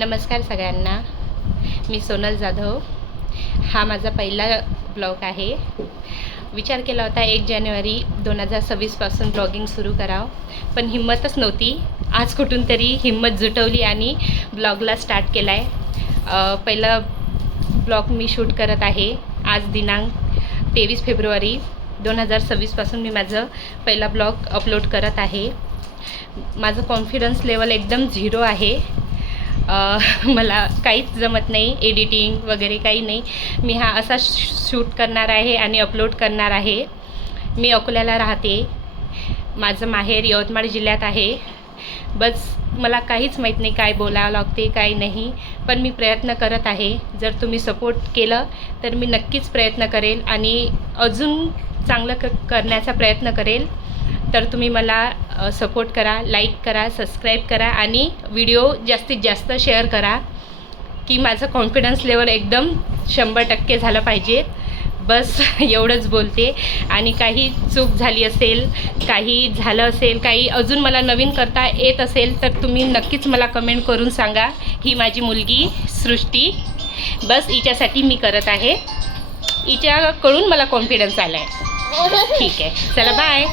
नमस्कार सगळ्यांना, मी सोनल जाधव। हा माझा पहिला ब्लॉग आहे। विचार केला होता 1 जानेवारी 2026 पासून ब्लॉगिंग सुरू करावं, पण हिम्मतच नव्हती। आज कुठून तरी हिम्मत जुटवली आणि ब्लॉगला स्टार्ट केला आहे। पहिला ब्लॉग मी शूट करत आहे। आज दिनांक 23 फेब्रुवारी 2026 पासून मी माझं पहिला ब्लॉग अपलोड करत आहे। माझं कॉन्फिडन्स लेवल एकदम 0 आहे। मला काहीच जमत नाही, एडिटिंग वगैरे काही नाही। मी हा असा शूट करणार आहे आणि अपलोड करणार आहे। मी अकोल्याला राहते, माझं माहेर यवतमाळ जिल्ह्यात आहे। बस मला काहीच माहीत नाही काय बोलावं लागते काय नाही, पण मी प्रयत्न करत आहे। जर तुम्ही सपोर्ट केलं तर मी नक्कीच प्रयत्न करेल आणि अजून चांगलं करण्याचा प्रयत्न करेल। तर तुम्ही मला सपोर्ट करा, लाईक करा, सबस्क्राईब करा आणि व्हिडिओ जास्तीत जास्त शेअर करा की माझं कॉन्फिडन्स लेवल एकदम 100% झालं पाहिजे। बस एवढंच बोलते। आणि काही चूक झाली असेल, काही झालं असेल, काही अजून मला नवीन करता येत असेल तर तुम्ही नक्कीच मला कमेंट करून सांगा। ही माझी मुलगी सृष्टी, बस हिच्यासाठी मी करत आहे। हिच्याकडून मला कॉन्फिडन्स आला आहे। ठीक आहे, चला बाय।